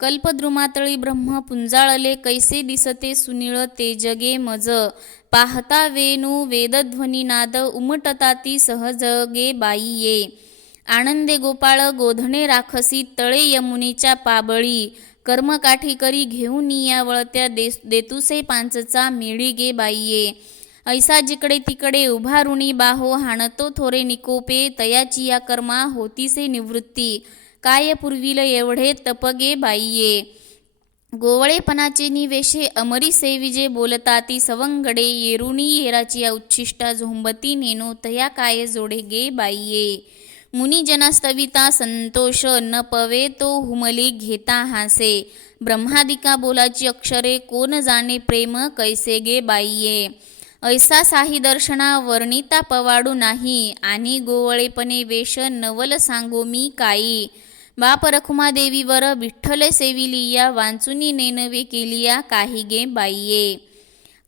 कल्पद्रुमातळी ब्रह्म पुंजाळले कैसे दिसते सुनीळ ते जगे मज. पाहता वेणू वेदध्वनीनाद उमटताती सहजगे बाई ये. आनंदे गोपाळ गोधणे राखसी तळे यमुनेच्या पाबळी. कर्मकाठी करी घेऊन या वळत्या दे देतुसे पांचचा मेळी गे बाईये ऐसा जिकडे तिकडे उभारुणी बाहो हाणतो थोरे निकोपे तयाची या कर्मा होतीसे निवृत्ती. काय पूर्वील एवढे तपगे बाईये. गोवळेपणाचे निवेशे अमरी सेविजे बोलताती सवंगडे येरुणी येराची या उच्छिष्टा झोंबती नेनो तया काय जोडे गे बाईये. मुनिजनास्तविता संतोष न पवे तो हुमली घेता हासे. ब्रह्मादिका बोलाची अक्षरे कोण जाणे प्रेम कैसे गे बाईये. ऐसा साही दर्शना वर्णिता पवाडू नाही आणि गोवळेपणे वेश नवल सांगो मी काई बाप रखुमादेवीवर विठ्ठल सेविलिया वांचुनी नेनवे केलिया काही गे बाईये.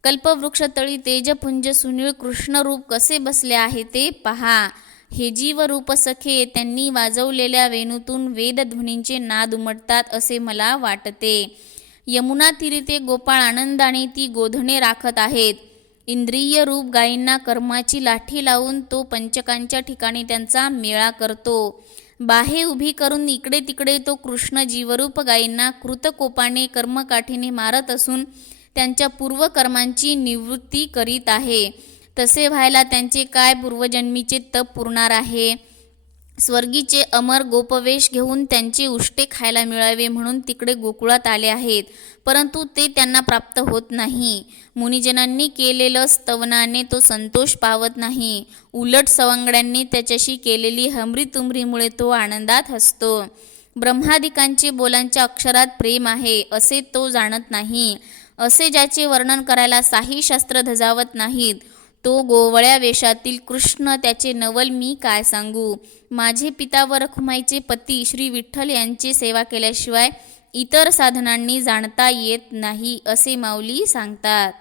कल्पवृक्षतळी तेजपुंज सुनीळ कृष्णरूप कसे बसले आहे ते पहा. हे जीव रूप सखे त्यांनी वाजवलेल्या वेणूतून वेदध्वनींचे नाद उमटतात असे मला वाटते. यमुना तीरी गोपाळ आनंदाने ती गोधणे राखत आहेत. इंद्रिय रूप गायींना कर्माची लाठी लावून तो पंचकांच्या ठिकाणी त्यांचा मेळा करतो. बाहे उभी करून इकडे तिकडे तो कृष्ण जीवरूप गायींना कृतकोपाने कर्मकाठीने मारत असून त्यांच्या पूर्वकर्मांची निवृत्ती करीत आहे. तसे व्हायला त्यांचे काय पूर्वजन्मीचे तप पुरणार आहे? स्वर्गीचे अमर गोपवेश घेऊन त्यांचे उष्टे खायला मिळावे म्हणून तिकडे गोकुळात आले आहेत. परंतु ते त्यांना प्राप्त होत नाही. मुनिजनांनी केलेलं स्तवनाने तो संतोष पावत नाही. उलट सवंगड्यांनी त्याच्याशी केलेली हमरीतुमरीमुळे तो आनंदात हसतो. ब्रह्मादिकांचे बोलांच्या अक्षरात प्रेम आहे असे तो जाणत नाही. असे ज्याचे वर्णन करायला साही शास्त्र धजावत नाहीत. तो गोवळ्या वेशातील कृष्ण त्याचे नवल मी काय सांगू? माझे पिता व रखुमाईचे पती श्री विठ्ठल यांची सेवा केल्याशिवाय इतर साधनांनी जाणता येत नाही असे माऊली सांगतात.